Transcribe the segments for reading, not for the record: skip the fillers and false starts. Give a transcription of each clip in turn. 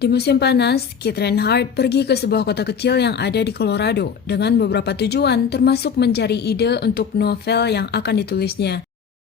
Di musim panas, Kit Reinhardt pergi ke sebuah kota kecil yang ada di Colorado dengan beberapa tujuan termasuk mencari ide untuk novel yang akan ditulisnya.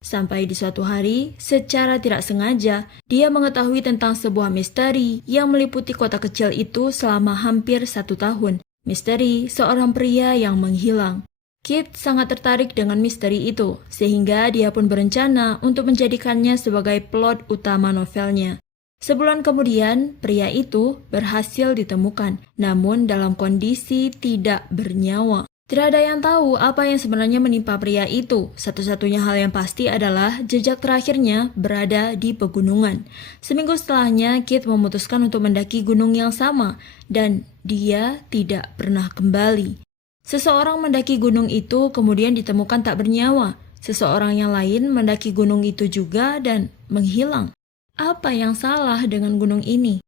Sampai di suatu hari, secara tidak sengaja, dia mengetahui tentang sebuah misteri yang meliputi kota kecil itu selama hampir 1 tahun. Misteri seorang pria yang menghilang. Kit sangat tertarik dengan misteri itu, sehingga dia pun berencana untuk menjadikannya sebagai plot utama novelnya. Sebulan kemudian, pria itu berhasil ditemukan, namun dalam kondisi tidak bernyawa. Tidak ada yang tahu apa yang sebenarnya menimpa pria itu. Satu-satunya hal yang pasti adalah jejak terakhirnya berada di pegunungan. Seminggu setelahnya, Kit memutuskan untuk mendaki gunung yang sama, dan dia tidak pernah kembali. Seseorang mendaki gunung itu kemudian ditemukan tak bernyawa. Seseorang yang lain mendaki gunung itu juga dan menghilang. Apa yang salah dengan gunung ini?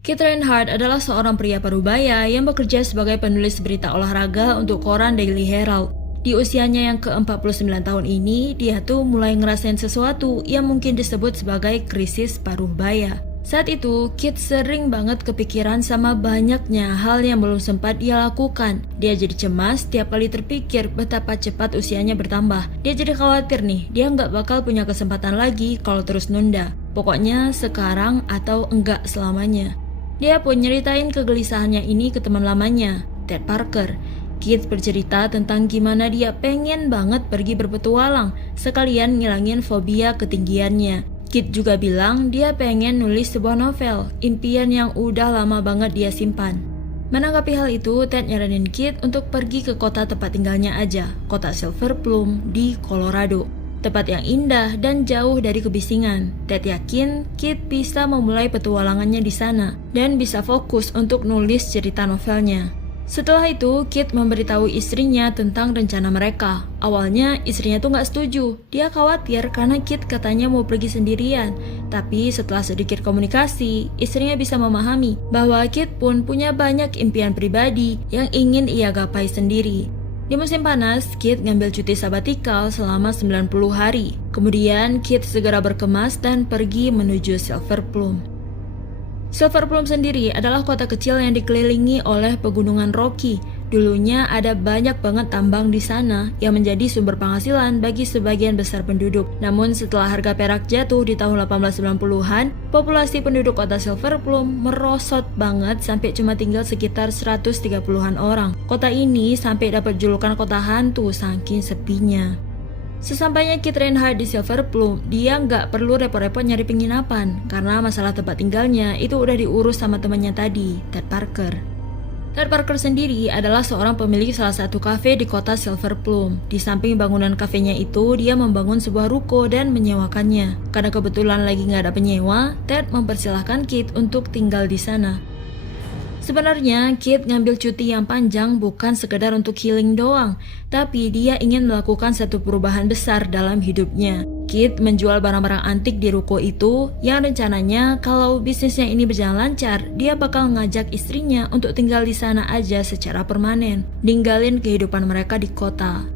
Kit Reinhardt adalah seorang pria parubaya yang bekerja sebagai penulis berita olahraga untuk koran Daily Herald. Di usianya yang ke-49 tahun ini, dia tuh mulai ngerasain sesuatu yang mungkin disebut sebagai krisis parubaya. Saat itu, Kit sering banget kepikiran sama banyaknya hal yang belum sempat dia lakukan. Dia jadi cemas tiap kali terpikir betapa cepat usianya bertambah. Dia jadi khawatir nih, dia nggak bakal punya kesempatan lagi kalau terus nunda. Pokoknya sekarang atau enggak selamanya. Dia pun nyeritain kegelisahannya ini ke teman lamanya, Ted Parker. Kit bercerita tentang gimana dia pengen banget pergi berpetualang, sekalian ngilangin fobia ketinggiannya. Kit juga bilang dia pengen nulis sebuah novel, impian yang udah lama banget dia simpan. Menanggapi hal itu, Ted nyaranin Kit untuk pergi ke kota tempat tinggalnya aja, kota Silver Plume di Colorado. Tempat yang indah dan jauh dari kebisingan. Ted yakin Kit bisa memulai petualangannya di sana dan bisa fokus untuk nulis cerita novelnya. Setelah itu, Kit memberitahu istrinya tentang rencana mereka. Awalnya, istrinya tuh gak setuju. Dia khawatir karena Kit katanya mau pergi sendirian. Tapi setelah sedikit komunikasi, istrinya bisa memahami bahwa Kit pun punya banyak impian pribadi yang ingin ia gapai sendiri. Di musim panas, Kit ngambil cuti sabatikal selama 90 hari. Kemudian, Kit segera berkemas dan pergi menuju Silver Plume. Silver Plume sendiri adalah kota kecil yang dikelilingi oleh pegunungan Rocky. Dulunya ada banyak banget tambang di sana yang menjadi sumber penghasilan bagi sebagian besar penduduk. Namun setelah harga perak jatuh di tahun 1890-an, populasi penduduk kota Silver Plume merosot banget sampai cuma tinggal sekitar 130-an orang. Kota ini sampai dapat julukan kota hantu saking sepinya. Sesampainya Kit Reinhardt di Silver Plume, dia nggak perlu repot-repot nyari penginapan karena masalah tempat tinggalnya itu udah diurus sama temannya tadi, Ted Parker. Ted Parker sendiri adalah seorang pemilik salah satu kafe di kota Silver Plume. Di samping bangunan kafenya itu, dia membangun sebuah ruko dan menyewakannya. Karena kebetulan lagi nggak ada penyewa, Ted mempersilahkan Kit untuk tinggal di sana. Sebenarnya, Kit ngambil cuti yang panjang bukan sekedar untuk healing doang, tapi dia ingin melakukan satu perubahan besar dalam hidupnya. Kit menjual barang-barang antik di ruko itu, yang rencananya kalau bisnisnya ini berjalan lancar, dia bakal ngajak istrinya untuk tinggal di sana aja secara permanen, ninggalin kehidupan mereka di kota.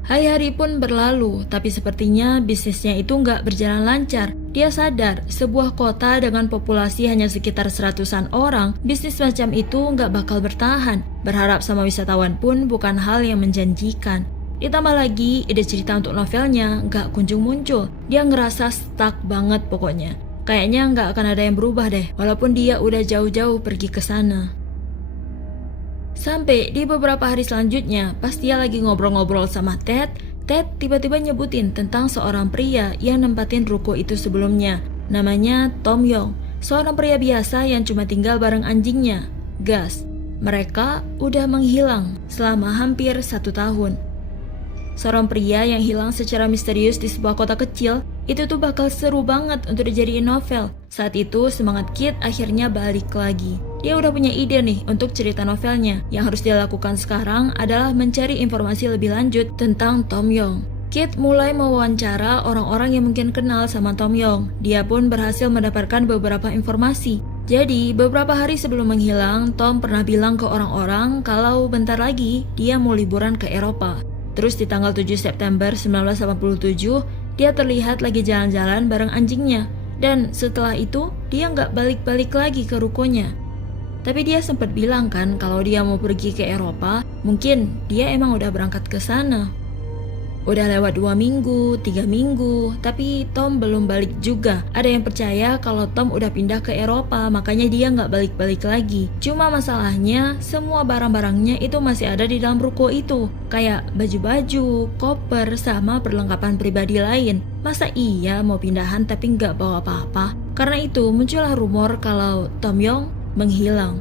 Hari-hari pun berlalu, tapi sepertinya bisnisnya itu nggak berjalan lancar. Dia sadar, sebuah kota dengan populasi hanya sekitar 100-an orang, bisnis macam itu nggak bakal bertahan. Berharap sama wisatawan pun bukan hal yang menjanjikan. Ditambah lagi, ide cerita untuk novelnya nggak kunjung muncul. Dia ngerasa stuck banget pokoknya. Kayaknya nggak akan ada yang berubah deh, walaupun dia udah jauh-jauh pergi ke sana. Sampai di beberapa hari selanjutnya, pas dia lagi ngobrol-ngobrol sama Ted tiba-tiba nyebutin tentang seorang pria yang nempatin ruko itu sebelumnya. Namanya Tom Young, seorang pria biasa yang cuma tinggal bareng anjingnya, Gus. Mereka udah menghilang selama hampir 1 tahun. Seorang pria yang hilang secara misterius di sebuah kota kecil, itu tuh bakal seru banget untuk dijadiin novel. Saat itu semangat Kit akhirnya balik lagi. Dia udah punya ide nih untuk cerita novelnya. Yang harus dia lakukan sekarang adalah mencari informasi lebih lanjut tentang Tom Young. Kit mulai mewawancara orang-orang yang mungkin kenal sama Tom Young. Dia pun berhasil mendapatkan beberapa informasi. Jadi, beberapa hari sebelum menghilang, Tom pernah bilang ke orang-orang kalau bentar lagi dia mau liburan ke Eropa. Terus di tanggal 7 September 1987, dia terlihat lagi jalan-jalan bareng anjingnya. Dan setelah itu, dia nggak balik-balik lagi ke rukonya. Tapi dia sempat bilang kan kalau dia mau pergi ke Eropa, mungkin dia emang udah berangkat ke sana. Udah lewat 2 minggu, 3 minggu, tapi Tom belum balik juga. Ada yang percaya kalau Tom udah pindah ke Eropa, makanya dia nggak balik-balik lagi. Cuma masalahnya, semua barang-barangnya itu masih ada di dalam ruko itu. Kayak baju-baju, koper, sama perlengkapan pribadi lain. Masa iya mau pindahan tapi nggak bawa apa-apa? Karena itu muncullah rumor kalau Tom Yong menghilang.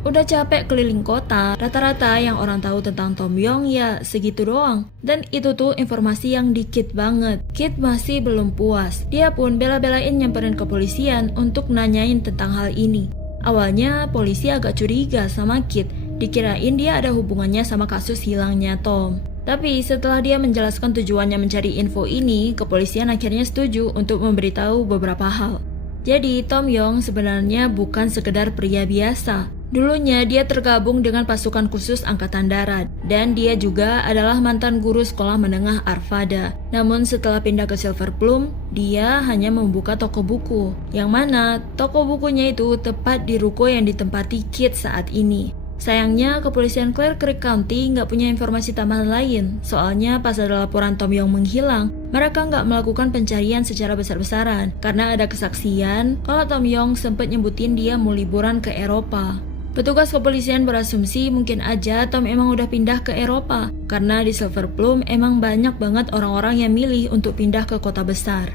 Udah capek keliling kota, rata-rata yang orang tahu tentang Tom Yong ya segitu doang. Dan itu tuh informasi yang dikit banget. Kit masih belum puas. Dia pun bela-belain nyamperin kepolisian untuk nanyain tentang hal ini. Awalnya polisi agak curiga sama Kit, dikirain dia ada hubungannya sama kasus hilangnya Tom. Tapi setelah dia menjelaskan tujuannya mencari info ini, kepolisian akhirnya setuju untuk memberitahu beberapa hal. Jadi Tom Yong sebenarnya bukan sekedar pria biasa. Dulunya dia tergabung dengan pasukan khusus Angkatan Darat dan dia juga adalah mantan guru sekolah menengah Arvada. Namun setelah pindah ke Silver Plum, dia hanya membuka toko buku. Yang mana toko bukunya itu tepat di ruko yang ditempati Kit saat ini. Sayangnya kepolisian Clear Creek County nggak punya informasi tambahan lain. Soalnya pas ada laporan Tom Yong menghilang, mereka nggak melakukan pencarian secara besar-besaran karena ada kesaksian kalau Tom Yong sempat nyebutin dia mau liburan ke Eropa. Petugas kepolisian berasumsi mungkin aja Tom emang udah pindah ke Eropa karena di Silver Plum emang banyak banget orang-orang yang milih untuk pindah ke kota besar.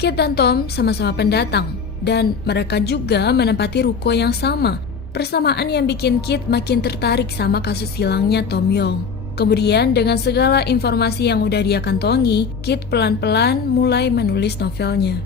Kit dan Tom sama-sama pendatang dan mereka juga menempati ruko yang sama. Persamaan yang bikin Kit makin tertarik sama kasus hilangnya Tom Yong. Kemudian dengan segala informasi yang udah dia kantongi, Kit pelan-pelan mulai menulis novelnya.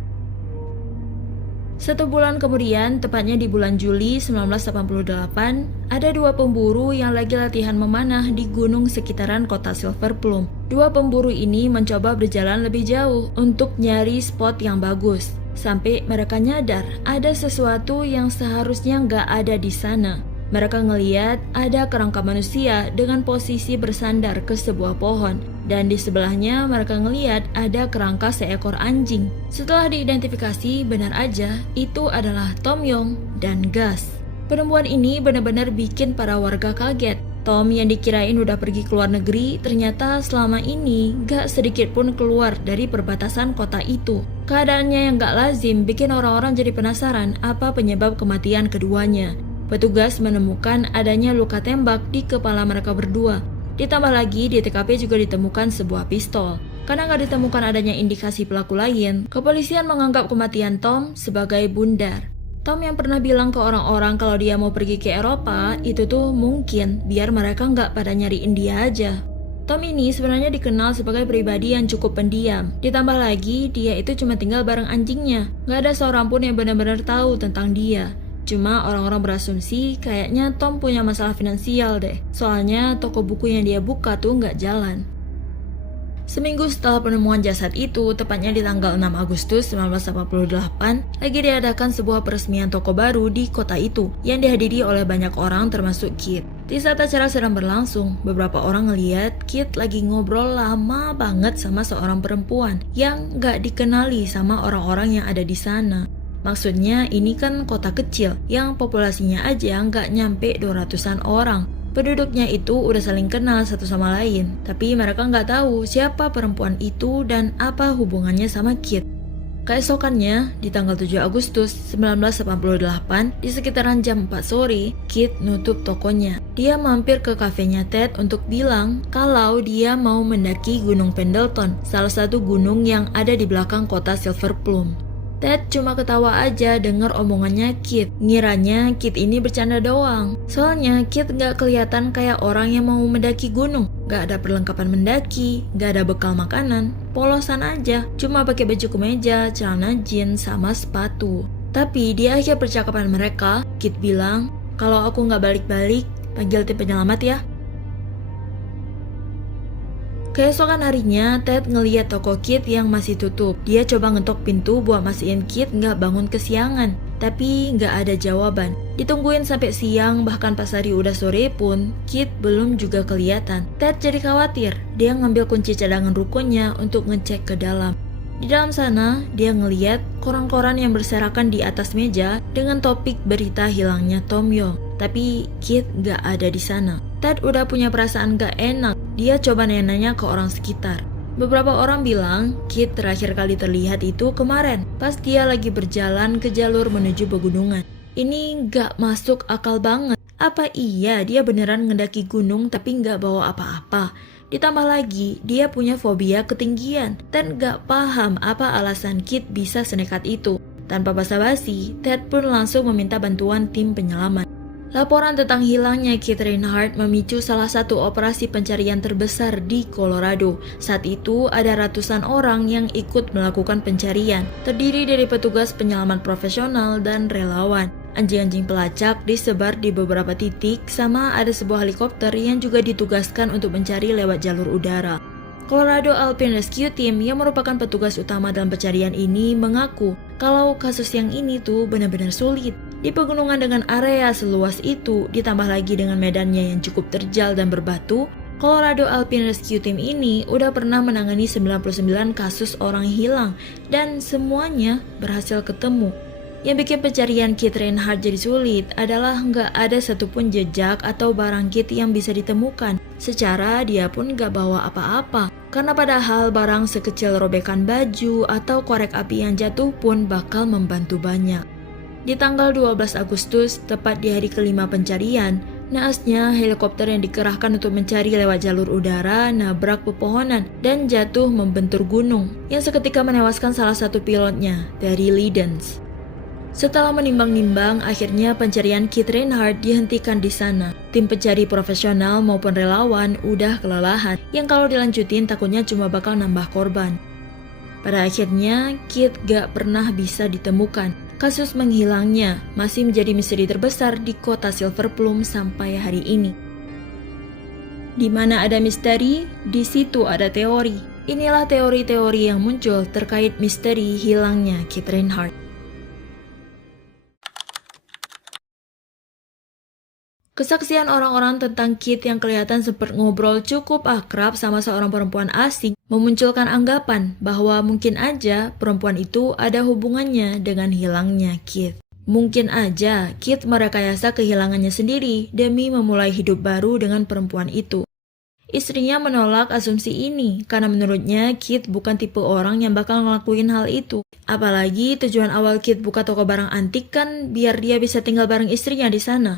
1 bulan kemudian, tepatnya di bulan Juli 1988, ada 2 pemburu yang lagi latihan memanah di gunung sekitaran kota Silver Plum. 2 pemburu ini mencoba berjalan lebih jauh untuk nyari spot yang bagus. Sampai mereka nyadar ada sesuatu yang seharusnya nggak ada di sana. Mereka ngeliat ada kerangka manusia dengan posisi bersandar ke sebuah pohon. Dan di sebelahnya mereka ngeliat ada kerangka seekor anjing. Setelah diidentifikasi, benar aja itu adalah Tom Yong dan Gus. Penemuan ini benar-benar bikin para warga kaget. Tom yang dikirain udah pergi ke luar negeri, ternyata selama ini gak sedikit pun keluar dari perbatasan kota itu. Keadaannya yang gak lazim bikin orang-orang jadi penasaran apa penyebab kematian keduanya. Petugas menemukan adanya luka tembak di kepala mereka berdua. Ditambah lagi di TKP juga ditemukan sebuah pistol. Karena gak ditemukan adanya indikasi pelaku lain, kepolisian menganggap kematian Tom sebagai bundar. Tom yang pernah bilang ke orang-orang kalau dia mau pergi ke Eropa, itu tuh mungkin biar mereka gak pada nyariin dia aja. Tom ini sebenarnya dikenal sebagai pribadi yang cukup pendiam. Ditambah lagi, dia itu cuma tinggal bareng anjingnya. Gak ada seorang pun yang benar-benar tahu tentang dia. Cuma orang-orang berasumsi kayaknya Tom punya masalah finansial deh. Soalnya toko buku yang dia buka tuh nggak jalan. Seminggu setelah penemuan jasad itu, tepatnya di tanggal 6 Agustus 1988, lagi diadakan sebuah peresmian toko baru di kota itu yang dihadiri oleh banyak orang termasuk Kit. Di saat acara sedang berlangsung, beberapa orang ngeliat Kit lagi ngobrol lama banget sama seorang perempuan yang nggak dikenali sama orang-orang yang ada di sana. Maksudnya ini kan kota kecil yang populasinya aja nggak nyampe 200-an orang. Penduduknya itu udah saling kenal satu sama lain, tapi mereka nggak tahu siapa perempuan itu dan apa hubungannya sama Kit. Keesokannya, di tanggal 7 Agustus 1988, di sekitaran jam 4 sore, Kit nutup tokonya. Dia mampir ke kafenya Ted untuk bilang kalau dia mau mendaki Gunung Pendleton, salah satu gunung yang ada di belakang kota Silver Plum. Ted cuma ketawa aja denger omongannya Kit. Ngiranya Kit ini bercanda doang. Soalnya Kit gak kelihatan kayak orang yang mau mendaki gunung. Gak ada perlengkapan mendaki, gak ada bekal makanan. Polosan aja, cuma pakai baju kemeja, celana jeans, sama sepatu. Tapi di akhir percakapan mereka, Kit bilang, kalau aku gak balik-balik, panggil tim penyelamat ya. Keesokan harinya, Ted ngeliat toko Kit yang masih tutup. Dia coba ngetok pintu buat mastiin Kit nggak bangun kesiangan, tapi nggak ada jawaban. Ditungguin sampai siang, bahkan pas hari udah sore pun, Kit belum juga kelihatan. Ted jadi khawatir. Dia ngambil kunci cadangan rukonya untuk ngecek ke dalam. Di dalam sana, dia ngeliat koran-koran yang berserakan di atas meja dengan topik berita hilangnya Tom Yong. Tapi Kit gak ada di sana. Ted udah punya perasaan gak enak. Dia coba nanya-nanya ke orang sekitar. Beberapa orang bilang Kit terakhir kali terlihat itu kemarin pas dia lagi berjalan ke jalur menuju pegunungan. Ini gak masuk akal banget. Apa iya dia beneran ngedaki gunung tapi gak bawa apa-apa? Ditambah lagi, dia punya fobia ketinggian dan gak paham apa alasan Kit bisa senekat itu. Tanpa basa-basi, Ted pun langsung meminta bantuan tim penyelamat. Laporan tentang hilangnya Kit Reinhardt memicu salah satu operasi pencarian terbesar di Colorado. Saat itu ada ratusan orang yang ikut melakukan pencarian, terdiri dari petugas penyelamat profesional dan relawan. Anjing-anjing pelacak disebar di beberapa titik, sama ada sebuah helikopter yang juga ditugaskan untuk mencari lewat jalur udara. Colorado Alpine Rescue Team yang merupakan petugas utama dalam pencarian ini mengaku kalau kasus yang ini tuh benar-benar sulit. Di pegunungan dengan area seluas itu, ditambah lagi dengan medannya yang cukup terjal dan berbatu, Colorado Alpine Rescue Team ini udah pernah menangani 99 kasus orang hilang dan semuanya berhasil ketemu. Yang bikin pencarian Kit Reinhardt jadi sulit adalah nggak ada satupun jejak atau barang Kit yang bisa ditemukan. Secara dia pun nggak bawa apa-apa. Karena padahal barang sekecil robekan baju atau korek api yang jatuh pun bakal membantu banyak. Di tanggal 12 Agustus, tepat di hari kelima pencarian, naasnya helikopter yang dikerahkan untuk mencari lewat jalur udara nabrak pepohonan dan jatuh membentur gunung, yang seketika menewaskan salah satu pilotnya, Terry Lidens. Setelah menimbang-nimbang, akhirnya pencarian Kit Reinhardt dihentikan di sana. Tim pencari profesional maupun relawan udah kelelahan, yang kalau dilanjutin takutnya cuma bakal nambah korban. Pada akhirnya, Kit gak pernah bisa ditemukan. Kasus menghilangnya masih menjadi misteri terbesar di kota Silver Plum sampai hari ini. Di mana ada misteri, di situ ada teori. Inilah teori-teori yang muncul terkait misteri hilangnya Kit Reinhardt. Kesaksian orang-orang tentang Kit yang kelihatan sempat ngobrol cukup akrab sama seorang perempuan asing memunculkan anggapan bahwa mungkin aja perempuan itu ada hubungannya dengan hilangnya Kit. Mungkin aja Kit merekayasa kehilangannya sendiri demi memulai hidup baru dengan perempuan itu. Istrinya menolak asumsi ini karena menurutnya Kit bukan tipe orang yang bakal ngelakuin hal itu. Apalagi tujuan awal Kit buka toko barang antik kan biar dia bisa tinggal bareng istrinya di sana.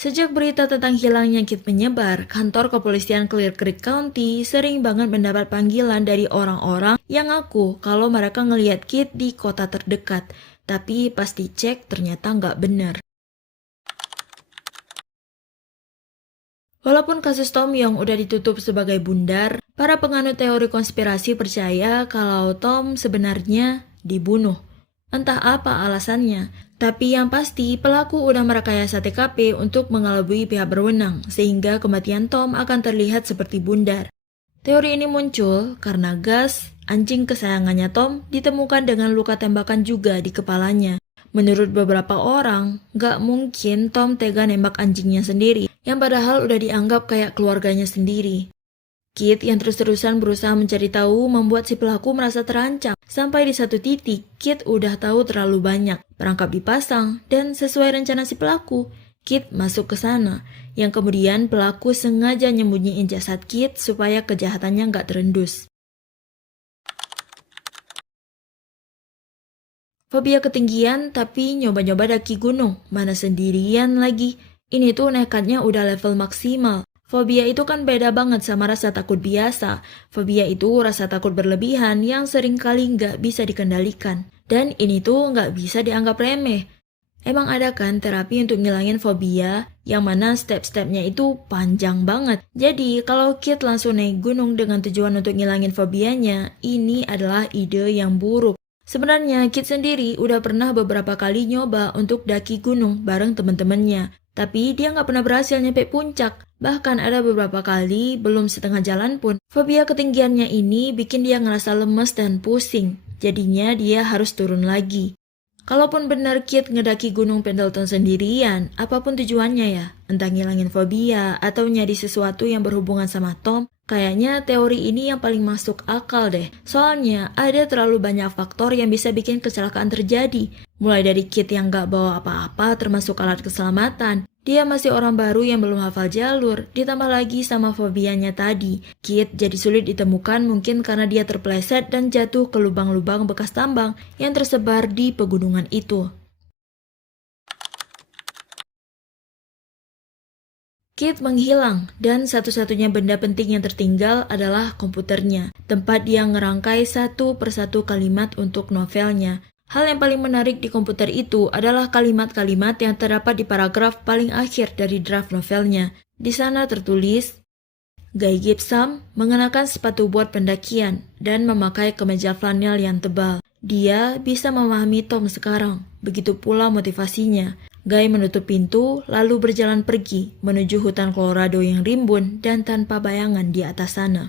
Sejak berita tentang hilangnya Kit menyebar, kantor kepolisian Clear Creek County sering banget mendapat panggilan dari orang-orang yang ngaku kalau mereka ngelihat Kit di kota terdekat. Tapi pas dicek ternyata nggak benar. Walaupun kasus Tom Yong udah ditutup sebagai bundar, para penganut teori konspirasi percaya kalau Tom sebenarnya dibunuh. Entah apa alasannya, tapi yang pasti pelaku udah merekayasa TKP untuk mengelabui pihak berwenang, sehingga kematian Tom akan terlihat seperti bundar. Teori ini muncul karena Gus, anjing kesayangannya Tom, ditemukan dengan luka tembakan juga di kepalanya. Menurut beberapa orang, gak mungkin Tom tega nembak anjingnya sendiri, yang padahal udah dianggap kayak keluarganya sendiri. Kit yang terus-terusan berusaha mencari tahu membuat si pelaku merasa terancam. Sampai di satu titik, Kit udah tahu terlalu banyak. Perangkap dipasang, dan sesuai rencana si pelaku, Kit masuk ke sana. Yang kemudian pelaku sengaja nyembunyiin jasad Kit supaya kejahatannya gak terendus. Fobia ketinggian tapi nyoba-nyoba daki gunung, mana sendirian lagi. Ini tuh nekatnya udah level maksimal. Fobia itu kan beda banget sama rasa takut biasa. Fobia itu rasa takut berlebihan yang seringkali nggak bisa dikendalikan. Dan ini tuh nggak bisa dianggap remeh. Emang ada kan terapi untuk ngilangin fobia yang mana step-stepnya itu panjang banget. Jadi kalau Kit langsung naik gunung dengan tujuan untuk ngilangin fobianya, ini adalah ide yang buruk. Sebenarnya Kit sendiri udah pernah beberapa kali nyoba untuk daki gunung bareng temen-temennya. Tapi dia nggak pernah berhasil nyampe puncak. Bahkan ada beberapa kali belum setengah jalan pun. Fobia ketinggiannya ini bikin dia ngerasa lemes dan pusing. Jadinya dia harus turun lagi. Kalaupun benar Kit ngedaki gunung Pendleton sendirian, apapun tujuannya ya, entah ngilangin fobia atau nyari sesuatu yang berhubungan sama Tom, Kayaknya teori ini yang paling masuk akal deh. Soalnya ada terlalu banyak faktor yang bisa bikin kecelakaan terjadi. Mulai dari Kit yang gak bawa apa-apa termasuk alat keselamatan. Dia masih orang baru yang belum hafal jalur. Ditambah lagi sama fobianya tadi. Kit jadi sulit ditemukan mungkin karena dia terpleset dan jatuh ke lubang-lubang bekas tambang yang tersebar di pegunungan itu. Kit menghilang, dan satu-satunya benda penting yang tertinggal adalah komputernya, tempat dia ngerangkai satu persatu kalimat untuk novelnya. Hal yang paling menarik di komputer itu adalah kalimat-kalimat yang terdapat di paragraf paling akhir dari draft novelnya. Di sana tertulis, Guy Gibson mengenakan sepatu buat pendakian dan memakai kemeja flanel yang tebal. Dia bisa memahami Tom sekarang, begitu pula motivasinya. Guy menutup pintu, lalu berjalan pergi menuju hutan Colorado yang rimbun dan tanpa bayangan di atas sana.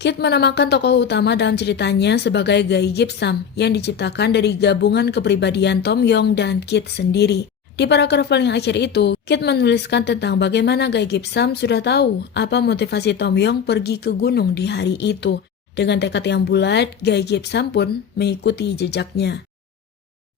Kit menamakan tokoh utama dalam ceritanya sebagai Guy Gibson yang diciptakan dari gabungan kepribadian Tom Yong dan Kit sendiri. Di paragraf paling akhir itu, Kit menuliskan tentang bagaimana Guy Gibson sudah tahu apa motivasi Tom Yong pergi ke gunung di hari itu. Dengan tekad yang bulat, Guy Gibson pun mengikuti jejaknya.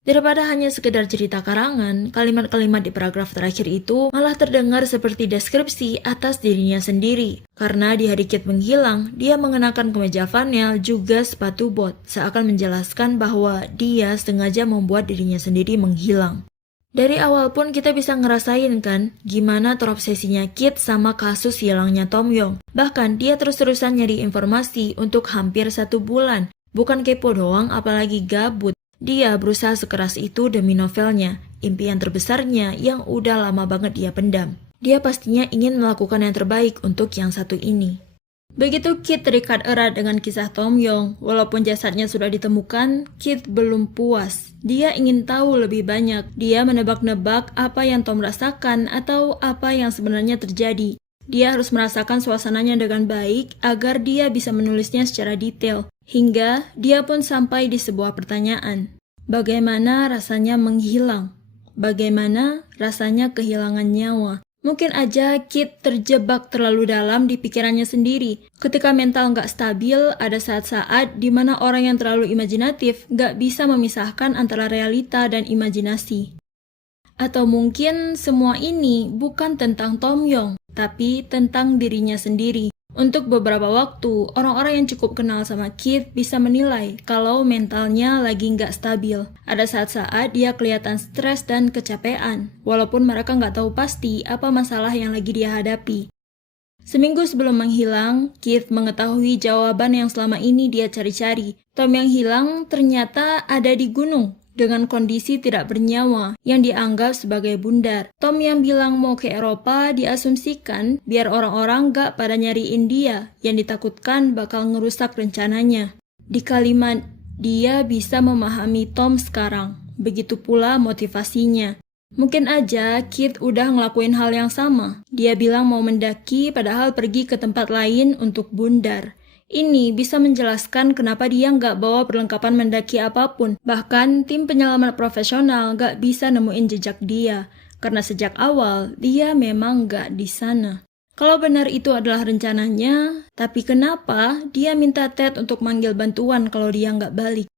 Daripada hanya sekedar cerita karangan, kalimat-kalimat di paragraf terakhir itu malah terdengar seperti deskripsi atas dirinya sendiri. Karena di hari Kit menghilang, dia mengenakan kemeja flanel juga sepatu bot, seakan menjelaskan bahwa dia sengaja membuat dirinya sendiri menghilang. Dari awal pun kita bisa ngerasain kan, gimana terobsesinya Kit sama kasus hilangnya Tom Yong. Bahkan dia terus-terusan nyari informasi untuk hampir 1 bulan. Bukan kepo doang, apalagi gabut. Dia berusaha sekeras itu demi novelnya, impian terbesarnya yang udah lama banget dia pendam. Dia pastinya ingin melakukan yang terbaik untuk yang satu ini. Begitu Kit terikat erat dengan kisah Tom Yong, walaupun jasadnya sudah ditemukan, Kit belum puas. Dia ingin tahu lebih banyak. Dia menebak-nebak apa yang Tom rasakan atau apa yang sebenarnya terjadi. Dia harus merasakan suasananya dengan baik agar dia bisa menulisnya secara detail. Hingga dia pun sampai di sebuah pertanyaan. Bagaimana rasanya menghilang? Bagaimana rasanya kehilangan nyawa? Mungkin aja Kit terjebak terlalu dalam di pikirannya sendiri. Ketika mental nggak stabil, ada saat-saat di mana orang yang terlalu imajinatif nggak bisa memisahkan antara realita dan imajinasi. Atau mungkin semua ini bukan tentang Tom Yong, tapi tentang dirinya sendiri. Untuk beberapa waktu, orang-orang yang cukup kenal sama Kit bisa menilai kalau mentalnya lagi nggak stabil. Ada saat-saat dia kelihatan stres dan kecapean, walaupun mereka nggak tahu pasti apa masalah yang lagi dia hadapi. Seminggu sebelum menghilang, Kit mengetahui jawaban yang selama ini dia cari-cari. Tom yang hilang ternyata ada di gunung, dengan kondisi tidak bernyawa yang dianggap sebagai bundar. Tom yang bilang mau ke Eropa diasumsikan biar orang-orang gak pada nyariin dia yang ditakutkan bakal ngerusak rencananya. Di kalimat, dia bisa memahami Tom sekarang. Begitu pula motivasinya. Mungkin aja Kit udah ngelakuin hal yang sama. Dia bilang mau mendaki padahal pergi ke tempat lain untuk bundar. Ini bisa menjelaskan kenapa dia nggak bawa perlengkapan mendaki apapun. Bahkan tim penyelamat profesional nggak bisa nemuin jejak dia. Karena sejak awal, dia memang nggak di sana. Kalau benar itu adalah rencananya, tapi kenapa dia minta Ted untuk manggil bantuan kalau dia nggak balik?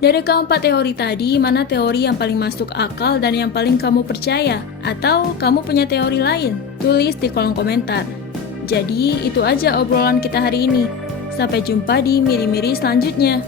Dari keempat teori tadi, mana teori yang paling masuk akal dan yang paling kamu percaya? Atau kamu punya teori lain? Tulis di kolom komentar. Jadi, itu aja obrolan kita hari ini. Sampai jumpa di miri-miri selanjutnya.